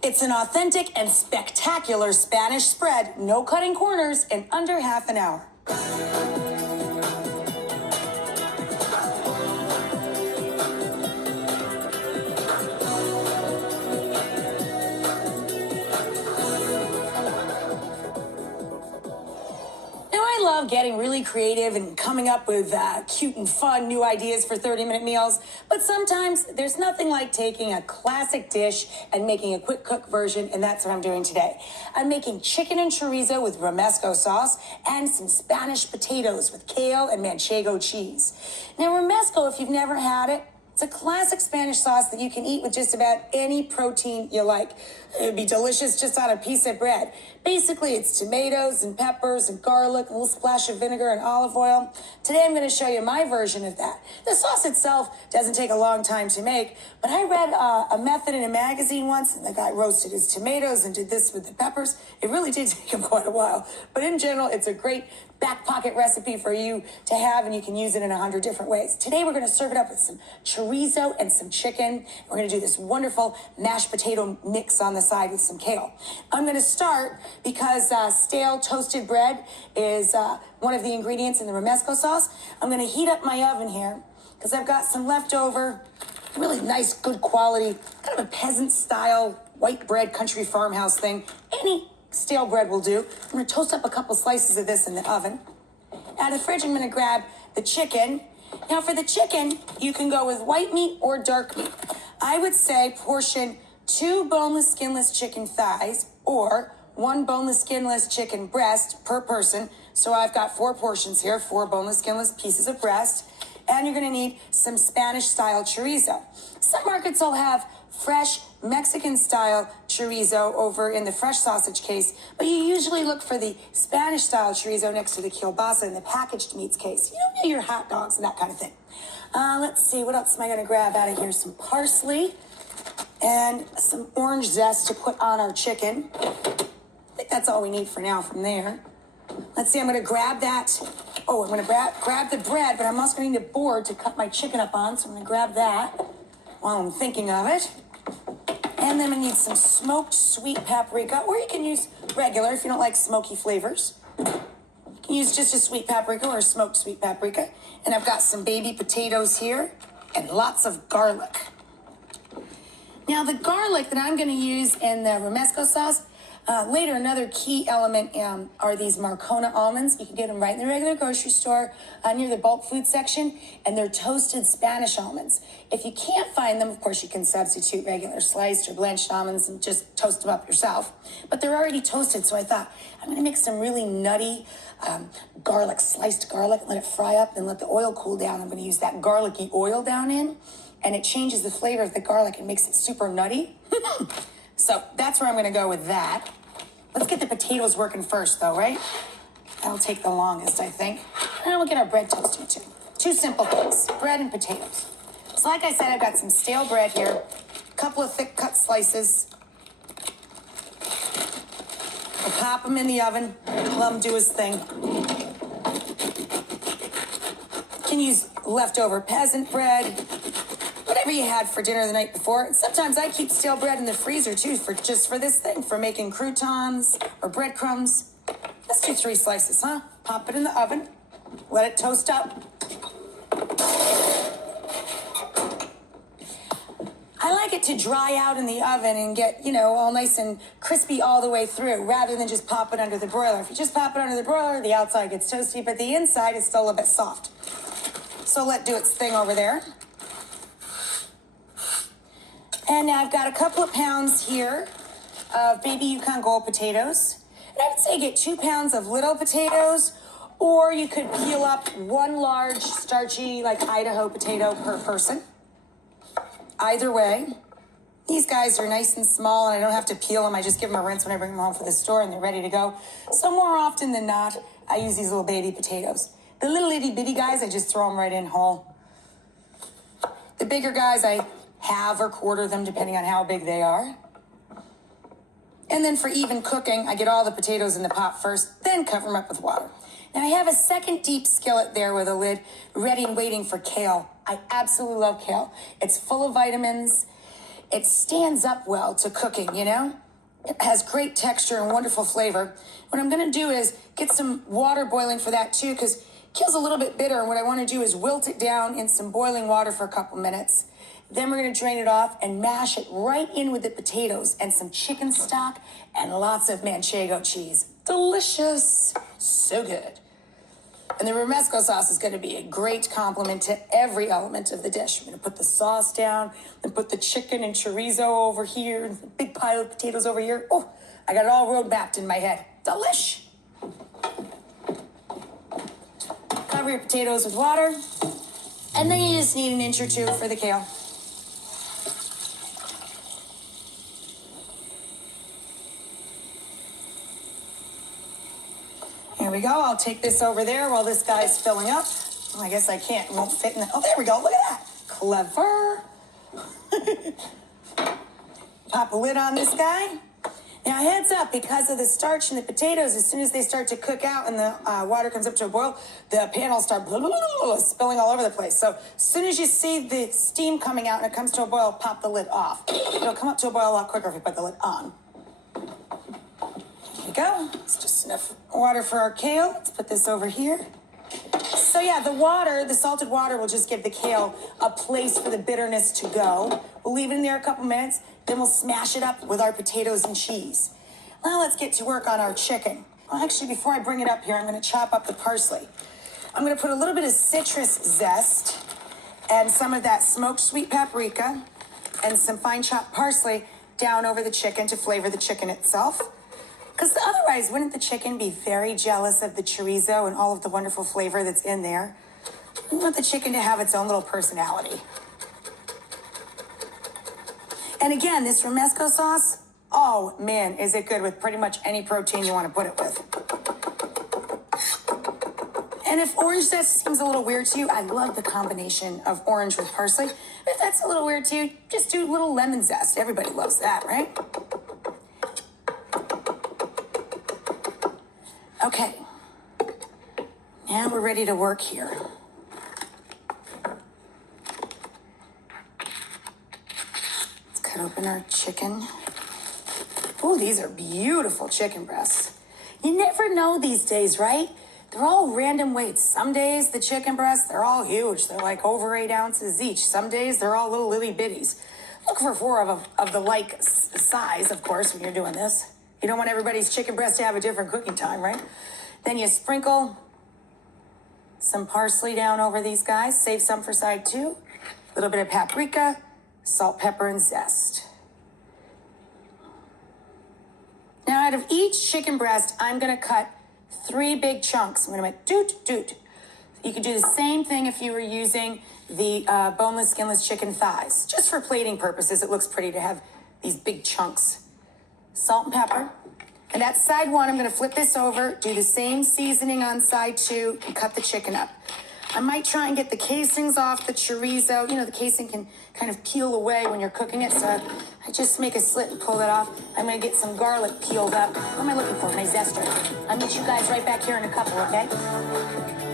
It's an authentic and spectacular Spanish spread, no cutting corners, in under half an hour. Now, I love getting really creative and coming up with cute and fun new ideas for 30-minute meals, but sometimes there's nothing like taking a classic dish and making a quick cook version, and that's what I'm doing today. I'm making chicken and chorizo with romesco sauce and some Spanish potatoes with kale and manchego cheese. Now, romesco, if you've never had it, it's a classic Spanish sauce that you can eat with just about any protein you like. It'd be delicious just on a piece of bread. Basically, it's tomatoes and peppers and garlic, a little splash of vinegar and olive oil. Today, I'm going to show you my version of that. The sauce itself doesn't take a long time to make, but I read a method in a magazine once, and the guy roasted his tomatoes and did this with the peppers. It really did take him quite a while, but in general, it's a great back pocket recipe for you to have, and you can use it in 100 different ways. Today, we're going to serve it up with some chorizo and some chicken. We're going to do this wonderful mashed potato mix on the side with some kale. I'm going to start because stale toasted bread is one of the ingredients in the romesco sauce. I'm going to heat up my oven here because I've got some leftover, really nice, good quality, kind of a peasant style white bread country farmhouse thing. Any stale bread will do. I'm going to toast up a couple slices of this in the oven. Out of the fridge, I'm going to grab the chicken. Now, for the chicken, you can go with white meat or dark meat. I would say portion 2 boneless, skinless chicken thighs or 1 boneless, skinless chicken breast per person. So I've got 4 portions here, 4 boneless, skinless pieces of breast. And you're going to need some Spanish-style chorizo. Some markets will have fresh Mexican-style chorizo over in the fresh sausage case, but you usually look for the Spanish-style chorizo next to the kielbasa in the packaged meats case. You don't know your hot dogs and that kind of thing. Let's see, what else am I going to grab out of here? Some parsley and some orange zest to put on our chicken. I think that's all we need for now from there. Let's see, I'm going to grab that. Oh, I'm going to grab the bread, but I'm also going to need a board to cut my chicken up on, so I'm going to grab that while I'm thinking of it. And then I need some smoked sweet paprika, or you can use regular if you don't like smoky flavors. You can use just a sweet paprika or smoked sweet paprika. And I've got some baby potatoes here and lots of garlic. Now, the garlic that I'm going to use in the romesco sauce, later, another key element are these Marcona almonds. You can get them right in the regular grocery store near the bulk food section, and they're toasted Spanish almonds. If you can't find them, of course, you can substitute regular sliced or blanched almonds and just toast them up yourself. But they're already toasted, so I thought, I'm going to make some really nutty garlic, sliced garlic, let it fry up, and let the oil cool down. I'm going to use that garlicky oil down in, and it changes the flavor of the garlic and makes it super nutty. So that's where I'm going to go with that. Let's get the potatoes working first, though, right? That'll take the longest, I think. And we'll get our bread toasted, too. 2 simple things, bread and potatoes. So like I said, I've got some stale bread here, a couple of thick cut slices. I'll pop them in the oven, let them do his thing. You can use leftover peasant bread, whatever you had for dinner the night before. And sometimes I keep stale bread in the freezer, too, for this thing, for making croutons or breadcrumbs. Let's do 3 slices, huh? Pop it in the oven. Let it toast up. I like it to dry out in the oven and get, all nice and crispy all the way through, rather than just pop it under the broiler. If you just pop it under the broiler, the outside gets toasty, but the inside is still a bit soft. So let it do its thing over there. And now I've got a couple of pounds here of baby Yukon Gold potatoes. And I would say get 2 pounds of little potatoes, or you could peel up 1 large starchy, like Idaho potato per person. Either way, these guys are nice and small, and I don't have to peel them. I just give them a rinse when I bring them home from the store, and they're ready to go. So more often than not, I use these little baby potatoes. The little itty bitty guys, I just throw them right in whole. The bigger guys, I halve or quarter them depending on how big they are. And then for even cooking, I get all the potatoes in the pot first, then cover them up with water. Now I have a second deep skillet there with a lid ready and waiting for kale. I absolutely love kale. It's full of vitamins. it stands up well to cooking, you know? It has great texture and wonderful flavor. What I'm gonna do is get some water boiling for that too, because kale's a little bit bitter, and what I wanna do is wilt it down in some boiling water for a couple minutes. Then we're gonna drain it off and mash it right in with the potatoes and some chicken stock and lots of manchego cheese. Delicious, so good. And the romesco sauce is gonna be a great complement to every element of the dish. We're gonna put the sauce down, then put the chicken and chorizo over here, and a big pile of potatoes over here. Oh, I got it all road mapped in my head. Delish. Cover your potatoes with water, and then you just need an inch or two for the kale. Here we go. I'll take this over there while this guy's filling up. Well, I guess I can't. It won't fit in the... Oh, there we go. Look at that. Clever. Pop a lid on this guy. Now, heads up, because of the starch in the potatoes, as soon as they start to cook out and the water comes up to a boil, the pan will start spilling all over the place. So as soon as you see the steam coming out and it comes to a boil, pop the lid off. It'll come up to a boil a lot quicker if you put the lid on. There we go. It's just enough water for our kale. Let's put this over here. So yeah, the water, the salted water will just give the kale a place for the bitterness to go. We'll leave it in there a couple minutes, then we'll smash it up with our potatoes and cheese. Now let's get to work on our chicken. Well, actually, before I bring it up here, I'm gonna chop up the parsley. I'm gonna put a little bit of citrus zest and some of that smoked sweet paprika and some fine chopped parsley down over the chicken to flavor the chicken itself. Because otherwise, wouldn't the chicken be very jealous of the chorizo and all of the wonderful flavor that's in there? We want the chicken to have its own little personality. And again, this romesco sauce, oh man, is it good with pretty much any protein you want to put it with. And if orange zest seems a little weird to you, I love the combination of orange with parsley. But if that's a little weird to you, just do a little lemon zest. Everybody loves that, right? Okay, now we're ready to work here. Let's cut open our chicken. Oh, these are beautiful chicken breasts. You never know these days, right? They're all random weights. Some days the chicken breasts, they're all huge. They're like over 8 ounces each. Some days they're all little itty bitties. Look for 4 of the like size, of course, when you're doing this. You don't want everybody's chicken breast to have a different cooking time, right? Then you sprinkle some parsley down over these guys. Save some for side 2. A little bit of paprika, salt, pepper, and zest. Now, out of each chicken breast, I'm going to cut 3 big chunks. I'm going to make doot. You could do the same thing if you were using the boneless, skinless chicken thighs. Just for plating purposes, it looks pretty to have these big chunks. Salt and pepper. And that's side 1. I'm going to flip this over, do the same seasoning on side 2, and cut the chicken up. I might try and get the casings off the chorizo. You know, the casing can kind of peel away when you're cooking it, so I just make a slit and pull that off. I'm going to get some garlic peeled up. What am I looking for? My zester. I'll meet you guys right back here in a couple, okay?